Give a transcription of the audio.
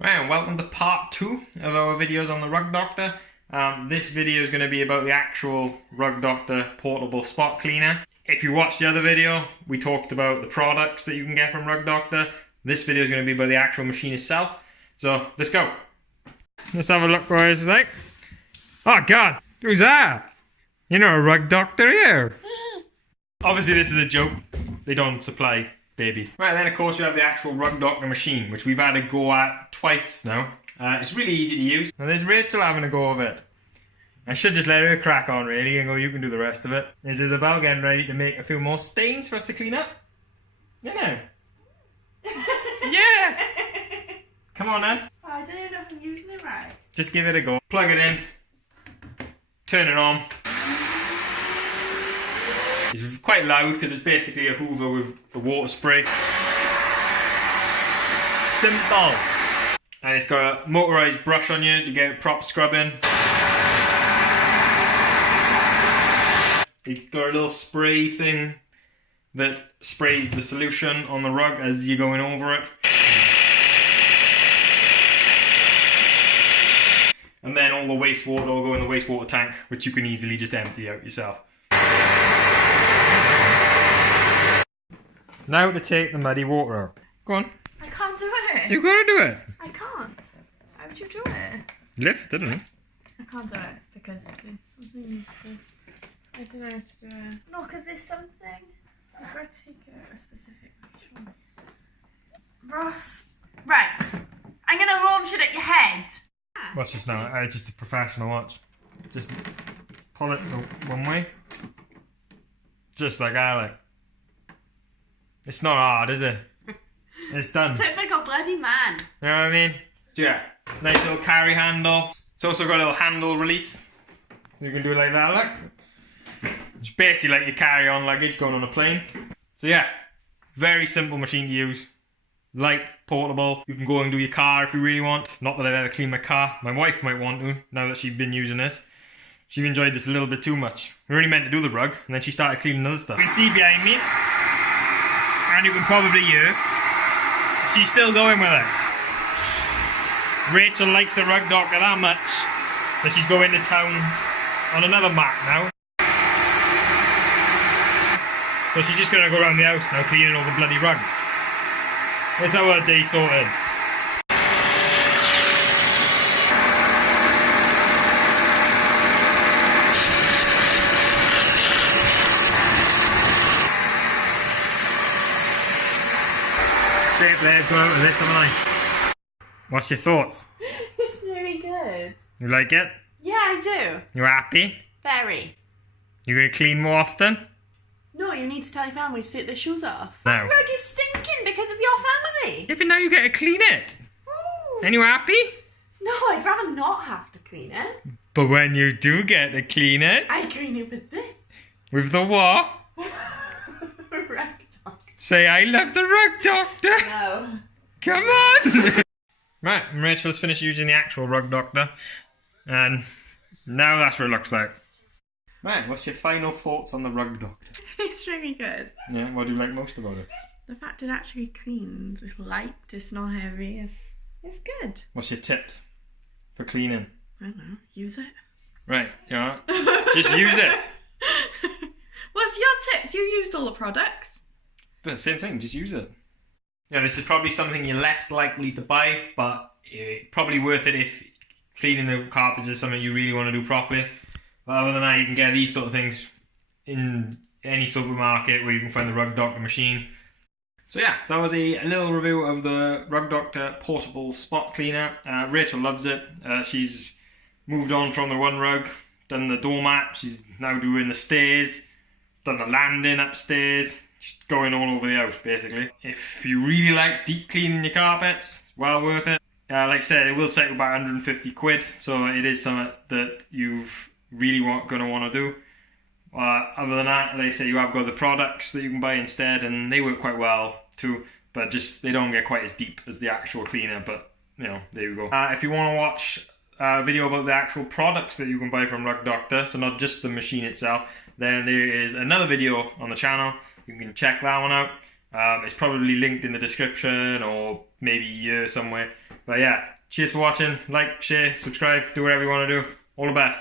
Right, and welcome to part 2 of our videos on the Rug Doctor. This video is going to be about the actual Rug Doctor portable spot cleaner. If you watched the other video, we talked about the products that you can get from Rug Doctor. This video is going to be about the actual machine itself. So, let's go. Let's have a look what it's like. Oh god, who's that? You're not a Rug Doctor here. Obviously this is a joke. They don't supply babies. Right, then of course you have the actual Rug Doctor machine, which we've had a go at twice now. It's really easy to use. And there's Rachel having a go of it. I should just let her crack on really and go, you can do the rest of it. There's Isabel getting ready to make a few more stains for us to clean up. You know. Yeah! Come on then. Oh, I don't even know if I'm using it right. Just give it a go. Plug it in. Turn it on. It's quite loud because it's basically a Hoover with a water spray. Simple. And it's got a motorised brush on you to get proper scrubbing. It's got a little spray thing that sprays the solution on the rug as you're going over it. And then all the wastewater will go in the wastewater tank, which you can easily just empty out yourself. Now to take the muddy water out. Go on. I can't do it. You gotta do it. I can't. How would you do it? Lift, didn't it? I can't do it because there's something I don't know how to do it. No, because there's something. I've got to take a specific way. Ross. Right. I'm going to launch it at your head. Watch this now. It's just a professional watch. Just pull it one way. Just like Alec. It's not hard, is it? It's done. Typical bloody man. You know what I mean? Yeah. Nice little carry handle. It's also got a little handle release. So you can do it like that, look. It's basically like your carry-on luggage going on a plane. So yeah, very simple machine to use. Light, portable. You can go and do your car if you really want. Not that I've ever cleaned my car. My wife might want to, now that she's been using this. She enjoyed this a little bit too much. We were only meant to do the rug, and then she started cleaning other stuff. You can see behind me, and you can probably hear, she's still going with it. Rachel likes the Rug Doctor that much that she's going to town on another mat now. So she's just going to go around the house now cleaning all the bloody rugs. That's our day sorted. Let's go out with this, haven't I? What's your thoughts? It's very good. You like it? Yeah, I do. You happy? Very. You gonna clean more often? No, you need to tell your family to take their shoes off. No. The rug is stinking because of your family. Yeah, but now you get to clean it. Ooh. And you happy? No, I'd rather not have to clean it. But when you do get to clean it... I clean it with this. With the what? Rug doctor. Say, I love the Rug Doctor. No. Come on. Right, and Rachel's finished using the actual Rug Doctor. And now that's what it looks like. Right, what's your final thoughts on the Rug Doctor? It's really good. Yeah, what do you like most about it? The fact it actually cleans. It's light, it's not heavy, it's good. What's your tips for cleaning? I don't know, use it. Right, yeah. Just use it. What's your tips? You used all the products. But same thing, just use it. Yeah, this is probably something you're less likely to buy, but probably worth it if cleaning the carpets is something you really want to do properly. But other than that, you can get these sort of things in any supermarket where you can find the Rug Doctor machine. So yeah, that was a little review of the Rug Doctor portable spot cleaner. Rachel loves it. She's moved on from the one rug, done the doormat, she's now doing the stairs, done the landing upstairs. She's going all over the house basically. If you really like deep cleaning your carpets, well worth it. Like I said, it will set you about 150 quid, so it is something that you've really gonna want to do. Other than that, like I say, you have got the products that you can buy instead, and they work quite well too, but just they don't get quite as deep as the actual cleaner, but you know, there you go. If you want to watch a video about the actual products that you can buy from Rug Doctor, so not just the machine itself, then there is another video on the channel. You can check that one out. It's probably linked in the description or maybe here somewhere. But yeah, cheers for watching. Like, share, subscribe, do whatever you want to do. All the best.